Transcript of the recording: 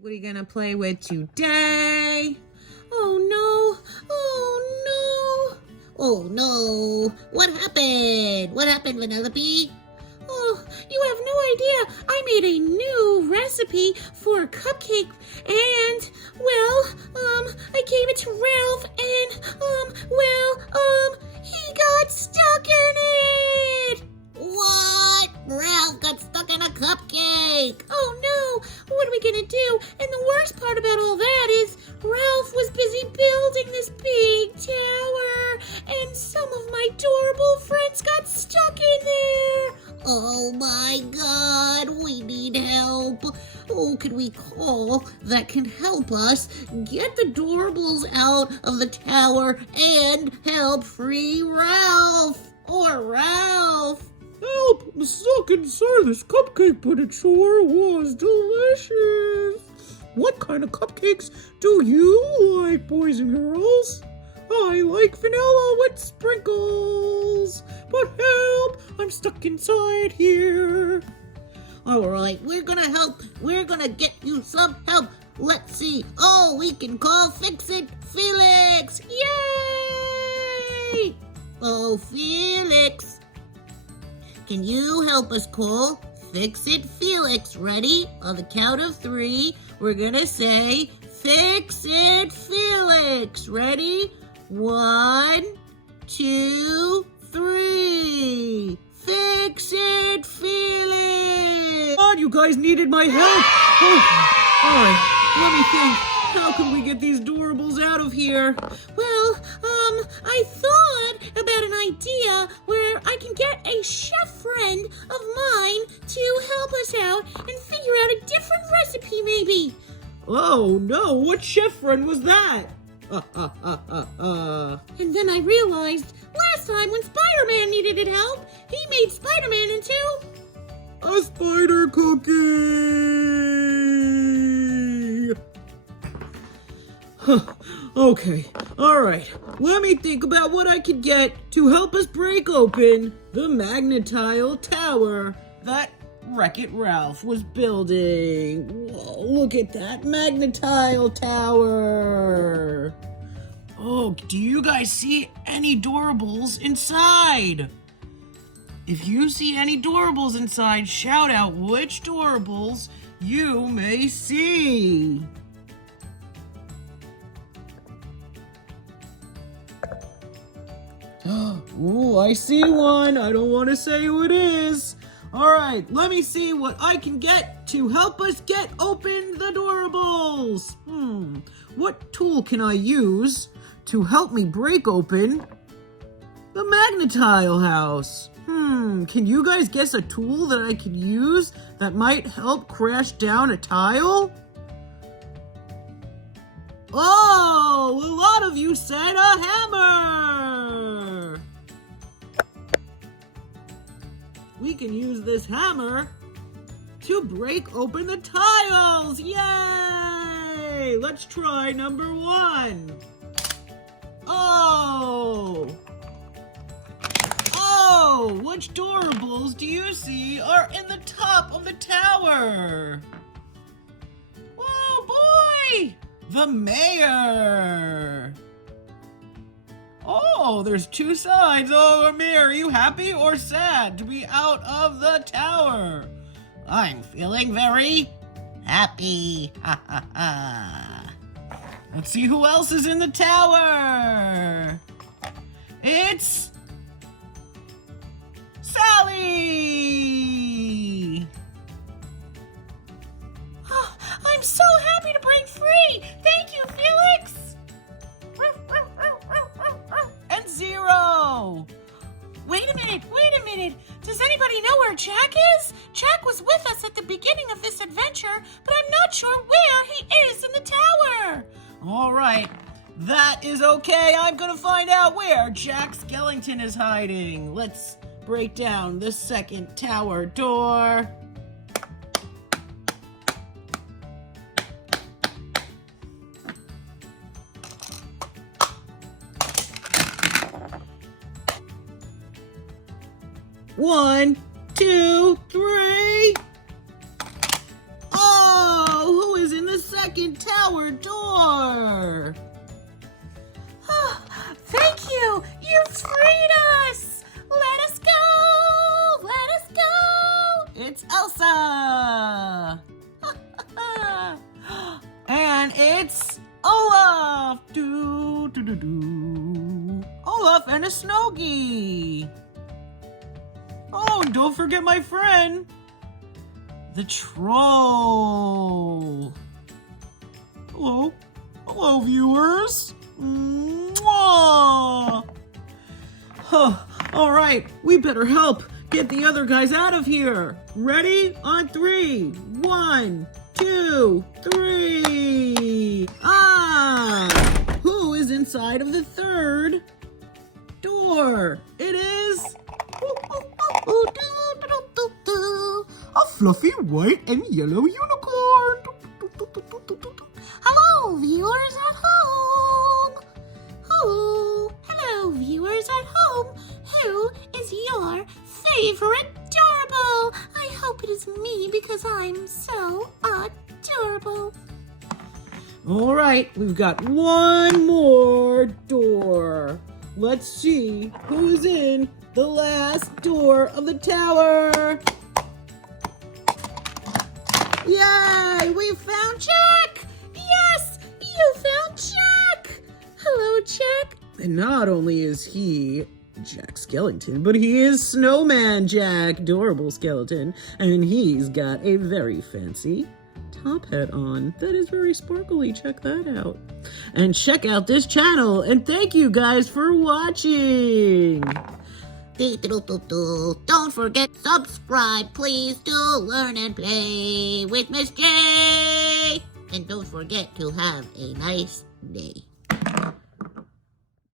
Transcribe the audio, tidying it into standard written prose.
What are you gonna play with today? Oh no! Oh no! Oh no! What happened? What happened, Vanellope? Oh, you have no idea. I made a new recipe for a cupcake and, I gave it to Ralph and, he got stuck in it! What? Ralph got stuck in a cupcake! Oh no! What are we gonna do? And the worst part about all that is Ralph was busy building this big tower and some of my adorable friends got stuck in there! Oh my God, we need help. Who can we call that can help us get the Doorables out of the tower and help free Ralph? Or Ralph? Help! I'm stuck inside this cupcake, but it sure was delicious. What kind of cupcakes do you like, boys and girls? I like vanilla with sprinkles. But help! I'm stuck inside here. All right, we're gonna help. We're gonna get you some help. Let's see. Oh, we can call Fix-It Felix. Yay! Oh, Felix. Can you help us call Fix-It Felix? Ready? On the count of 3, we're gonna say Fix-It Felix. Ready? 1, 2, 3. Fix-It Felix. God, you guys needed my help. Oh, all right, let me think. How can we get these Doorables out of here? Well, I thought about an idea where I can get a chef friend of mine to help us out and figure out a different recipe maybe. Oh no, what chef friend was that? And then I realized last time when Spider-Man needed help, he made Spider-Man into A spider cookie! Okay, alright. Let me think about what I could get to help us break open the Magna Tile tower that Wreck-It Ralph was building. Whoa, look at that Magna Tile tower! Oh, do you guys see any Doorables inside? If you see any Doorables inside, shout out which Doorables you may see. Ooh, I see one. I don't want to say who it is. All right, let me see what I can get to help us get open the Doorables. What tool can I use to help me break open the Magna Tile house? Can you guys guess a tool that I could use that might help crash down a tile? Oh, a lot of you said a hammer! We can use this hammer to break open the tiles! Yay! Let's try number 1. Oh! Oh, which Doorables do you see are in the top of the tower? Whoa, boy! The mayor! Oh, there's 2 sides. Oh, Mayor, are you happy or sad to be out of the tower? I'm feeling very happy. Ha ha ha. Let's see who else is in the tower. It's Sally! Oh, I'm so happy to break free! Thank you, Felix! And Zero! Wait a minute! Does anybody know where Jack is? Jack was with us at the beginning of this adventure, but I'm not sure where he is in the tower! All right, that is okay. I'm gonna find out where Jack Skellington is hiding. Let's break down the second tower door. One, 2, 3. Oh, who is in the second tower door. Thank you! You freed us! Let us go! Let us go! It's Elsa! And it's Olaf! Do, do, do, do. Olaf and a Snowgie! Oh, and don't forget my friend, the troll! Hello? Hello, viewers! Mwah! Huh. All right, we better help get the other guys out of here. Ready? On 3. 1, 2, 3. Who is inside of the third door? It is a fluffy white and yellow unicorn. Hello, viewers at home! Hello, viewers at home! Who is your favorite Doorable? I hope it is me because I'm so adorable. All right, we've got one more door. Let's see who's in the last door of the tower. Yay! We found Jack! Yes, you found Jack! Hello, Jack. And not only is he Jack Skellington, but he is Snowman Jack, Doorable Skeleton, and he's got a very fancy top hat on that is very sparkly. Check that out. And check out this channel, and thank you guys for watching. Don't forget, subscribe, please, to Learn and Play with Miss J. And don't forget to have a nice day.